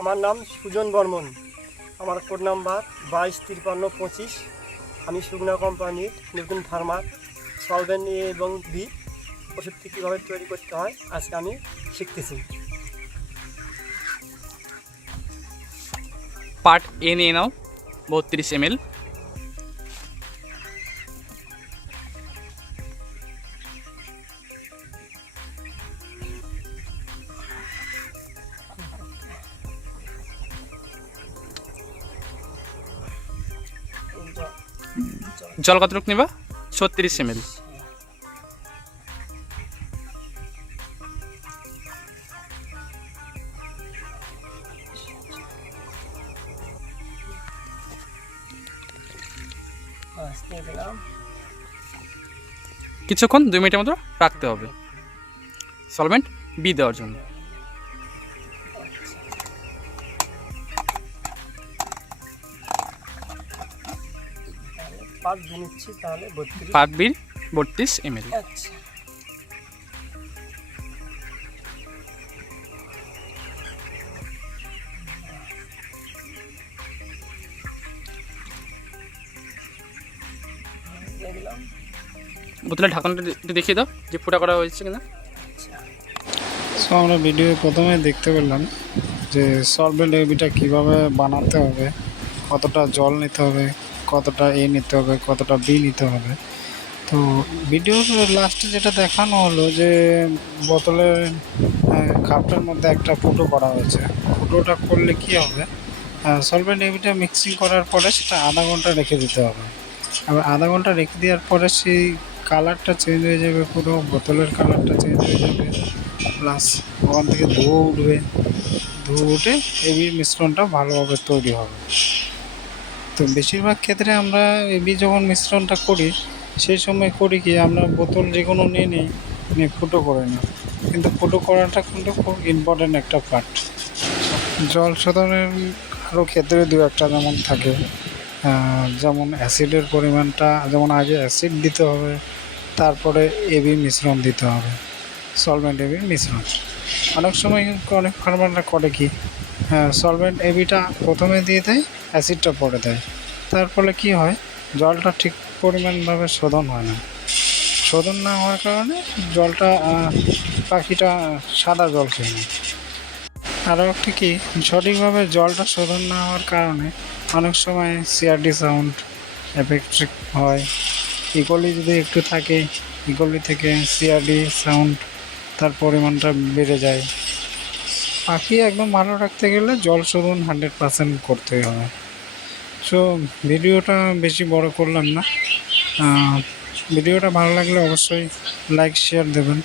আমার নাম সুজন বর্মন। আমার কোড নাম্বার বাইশ তিরপান্ন পঁচিশ। আমি সুগনা কোম্পানির নতুন ফার্মার সলভেন্ট এ এবং বি ওষুধটি কীভাবে তৈরি করতে হয় আজকে আমি শিখতেছি। পার্ট এ নিয়ে নাও, বত্রিশ এম জল কতটুকু নেবা? ছত্রিশ এম এল বাস, দিয়ে দিলাম কিছুক্ষণ দুই মিনিটের মতো রাখতে হবে। সলভেন্ট বি দেওয়ার জন্য। পাঁচ দিন নিচ্ছি তাহলে বত্রিশ। পার্ট বির বত্রিশ এম আচ্ছা। বোতলের ঢাকনটা একটু দেখিয়ে দাও যে ফুটা করা হয়েছে কিনা। সো আমরা ভিডিও প্রথমে দেখতে পেলাম যে সলভেন্ট এবিটা কীভাবে বানাতে হবে কতটা জল নিতে হবে কতটা এ নিতে হবে, কতটা বি নিতে হবে। তো ভিডিওর লাস্টে যেটা দেখানো হলো যে বোতলের কাপটার মধ্যে একটা ফুটো করা হয়েছে। ফুটোটা করলে কি হবে? সলভেন্ট এবিটা মিক্সিং করার পরে সেটা আধা ঘণ্টা রেখে দিতে হবে। আবার আধা ঘণ্টা রেখে দেওয়ার পরে সেই কালারটা চেঞ্জ হয়ে যাবে পুরো, বোতলের কালারটা চেঞ্জ হয়ে যাবে। প্লাস ওখান থেকে ধুয়ো উঠবে। ধুয়ো উঠে এবি মিশ্রণটা ভালোভাবে তৈরি হবে। তো বেশিরভাগ ক্ষেত্রে আমরা এবি যখন মিশ্রণটা করি, সেই সময় করি কি আমরা বোতল যে কোনো নিয়ে নিই, নিয়ে ফুটো করে নিই। কিন্তু ফুটো করাটা কিন্তু খুব ইম্পর্ট্যান্ট একটা পার্ট জল শোধনের আরও ক্ষেত্রে দু একটা যেমন থাকে যেমন অ্যাসিডের পরিমাণটা, যেমন আগে অ্যাসিড দিতে হবে, তারপরে এবি মিশ্রণ দিতে হবে সলভেন্ট এবি মিশ্রণ। অনেক সময় অনেক ফার্মাররা করে কি সলভেন্ট এবিটা প্রথমে দিয়ে দেয় অ্যাসিডটা পরে দেয়। তার ফলে কি হয়, জলটা ঠিক পরিমাণভাবে শোধন হয় না। শোধন না হওয়ার কারণে জলটা পাখিটা সাদা জল খেয়ে নেয়। আরও একটি কি, সঠিকভাবে জলটা শোধন না হওয়ার কারণে অনেক সময় সিআরডি সাউন্ড এফেক্ট হয়। ইকলি যদি একটু থাকে ইকোলি থেকে সিআরডি সাউন্ড তার পরিমাণটা বেড়ে যায়। পাখি একদম ভালো রাখতে গেলে জল শোধন হান্ড্রেড পারসেন্ট করতেই হবে। সো ভিডিওটা বেশি বড় করলাম না। ভিডিওটা ভালো লাগলে অবশ্যই লাইক শেয়ার দেবেন।